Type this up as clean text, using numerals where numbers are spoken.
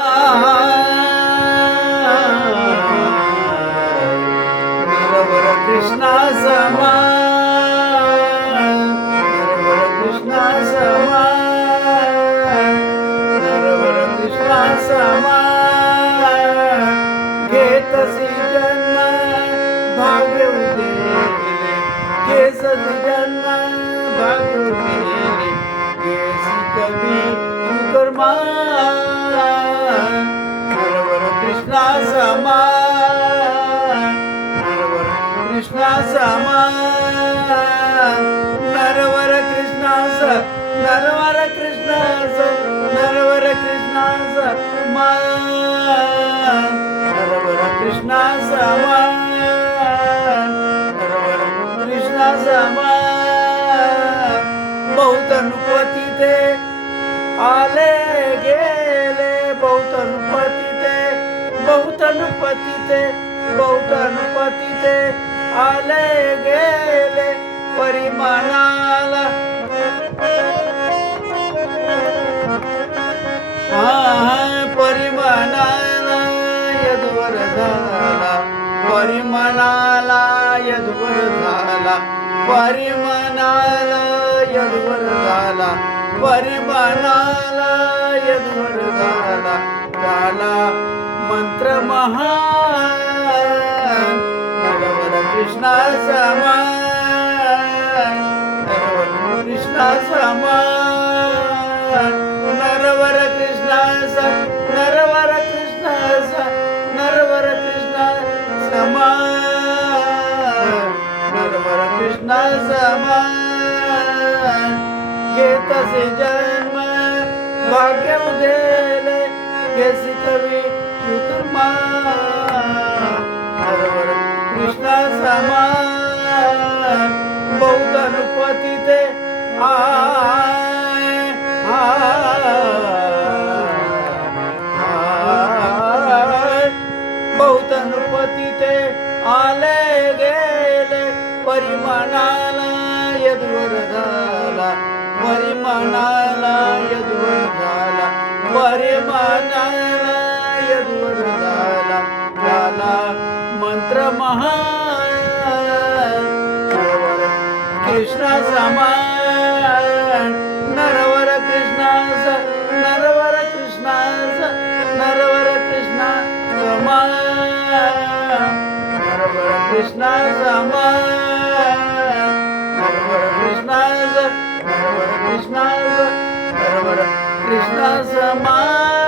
नरवर कृष्णा समान, नरवर कृष्णा समान, नरवर कृष्णा समान. घेतसी जन्म भाग्यवते, घेतसी जन्म भाग्यवते, घेसी कवी कर्मा. कृष्णा समान, नरवर कृष्णा समान, नरवर कृष्णा नरवर कृष्णा नरवर कृष्णा समान, नरवर कृष्णा समान, नरवर कृष्णा समान. बहुत पतिते आले गेले, बहुत पतिते, बहुत पतिते, बहुत पतिते आले गेले. परिमाणाला परिमाणाला यदवर झाला, परिमाणाला यदवर झाला, परिमाणाला यदवर झाला, परिमाणाला यदवर झाला. झाला मंत्र महान, नरवर कृष्णा समान, नरवर कृष्णा समान, नरवर कृष्णा नरवर कृष्णा नरवर कृष्णा समान, नरवर कृष्णा समान. घेतसे जन्म भाग्य उदेले, घेसी कवी चतुर्मा. नरवर कृष्णा समान, बहुत पतिते बहुत पतिते आले गेले. परिमाणाला यदवर झाला, परिमाणाला यदवर झाला, परिमाणाला यदवर झाला. झाला मंत्र महान, नरवर कृष्णा समान, नरवर कृष्णा नरवर कृष्णा नरवर कृष्णा समान, नरवर कृष्णा समान, नरवर कृष्णा नरवर कृष्णा नरवर कृष्णा समान.